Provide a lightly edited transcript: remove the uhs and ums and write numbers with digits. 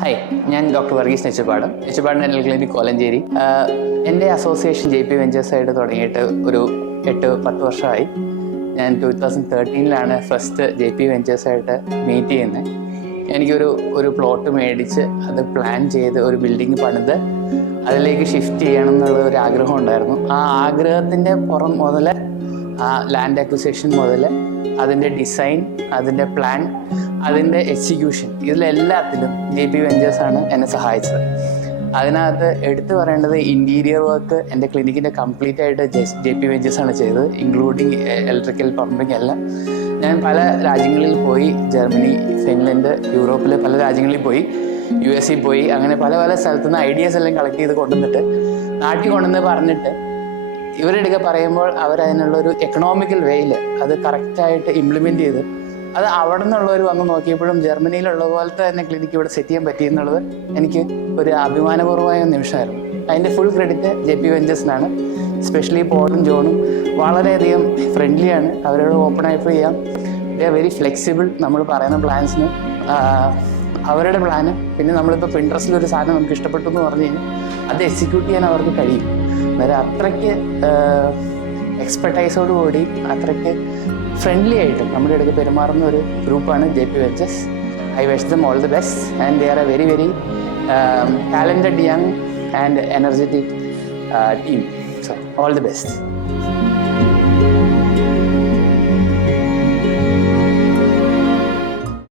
Hi, ഞാൻ doctor Varghese Nechupadam dental clinic Kolenchery. എൻ്റെ association JP വെഞ്ചേഴ്സായിട്ട് തുടങ്ങിയിട്ട് ഒരു 8-10 വർഷമായി. ഞാൻ 2013 ഫസ്റ്റ് JP വെഞ്ചേഴ്സായിട്ട് മീറ്റ് ചെയ്യുന്നത്. എനിക്കൊരു പ്ലോട്ട് മേടിച്ച് അത് പ്ലാൻ ചെയ്ത് ഒരു ബിൽഡിംഗ് പണിത് അതിലേക്ക് ഷിഫ്റ്റ് ചെയ്യണം എന്നുള്ള ഒരു ആഗ്രഹം ഉണ്ടായിരുന്നു. ആ ആഗ്രഹത്തിൻ്റെ പുറം മുതൽ ആ ലാൻഡ് അക്വിസിഷൻ മുതൽ അതിൻ്റെ ഡിസൈൻ, അതിൻ്റെ പ്ലാൻ, അതിൻ്റെ എക്സിക്യൂഷൻ, ഇതിലെല്ലാത്തിലും JP വെഞ്ചേഴ്സാണ് എന്നെ സഹായിച്ചത്. അതിനകത്ത് എടുത്തു പറയേണ്ടത് ഇൻറ്റീരിയർ വർക്ക് എൻ്റെ ക്ലിനിക്കിൻ്റെ കംപ്ലീറ്റ് ആയിട്ട് JP വെഞ്ചേഴ്സാണ് ചെയ്തത്, ഇൻക്ലൂഡിങ് ഇലക്ട്രിക്കൽ പമ്പിങ് എല്ലാം. ഞാൻ പല രാജ്യങ്ങളിൽ പോയി, ജർമ്മനി, ഫിൻലൻഡ്, യൂറോപ്പിലെ പല രാജ്യങ്ങളിൽ പോയി, USA പോയി, അങ്ങനെ പല പല സ്ഥലത്തുനിന്ന് ഐഡിയാസ് എല്ലാം കളക്ട് ചെയ്ത് കൊണ്ടുവന്നിട്ട് നാട്ടിൽ കൊണ്ടുവന്ന് പറഞ്ഞിട്ട് ഇവരെടുക്കെ പറയുമ്പോൾ അവരതിനുള്ളൊരു എക്കണോമിക്കൽ വേയിൽ അത് കറക്റ്റായിട്ട് ഇംപ്ലിമെൻ്റ് ചെയ്ത് അത് അവിടെ നിന്നുള്ളവർ വന്ന് നോക്കിയപ്പോഴും ജർമ്മനിയിലുള്ള പോലത്തെ തന്നെ ക്ലിനിക്ക് ഇവിടെ സെറ്റ് ചെയ്യാൻ പറ്റിയെന്നുള്ളത് എനിക്ക് ഒരു അഭിമാനപൂർവമായ നിമിഷമായിരുന്നു. അതിൻ്റെ ഫുൾ ക്രെഡിറ്റ് JP വെഞ്ചേഴ്സിനാണ്. എസ്പെഷ്യലി പോളും ജോണും വളരെയധികം ഫ്രണ്ട്ലിയാണ്, അവരോട് ഓപ്പണായി ചെയ്യാം. They are very flexible. നമ്മൾ പറയുന്ന പ്ലാൻസിന് അവരുടെ പ്ലാന്, പിന്നെ നമ്മളിപ്പോൾ പിൻട്രസ്റ്റിൽ ഒരു സാധനം നമുക്ക് ഇഷ്ടപ്പെട്ടു എന്ന് പറഞ്ഞു കഴിഞ്ഞാൽ അത് എക്സിക്യൂട്ട് ചെയ്യാൻ അവർക്ക് കഴിയും. അന്നേരം അത്രയ്ക്ക് എക്സ്പെർട്ടൈസോടുകൂടി അത്രയ്ക്ക് ഫ്രണ്ട്ലി ആയിട്ട് നമ്മുടെ ഇടയ്ക്ക് പെരുമാറുന്ന ഒരു ഗ്രൂപ്പാണ് JP ventures. I wish them all the best and they are A very very talented, young and energetic team. So all the best.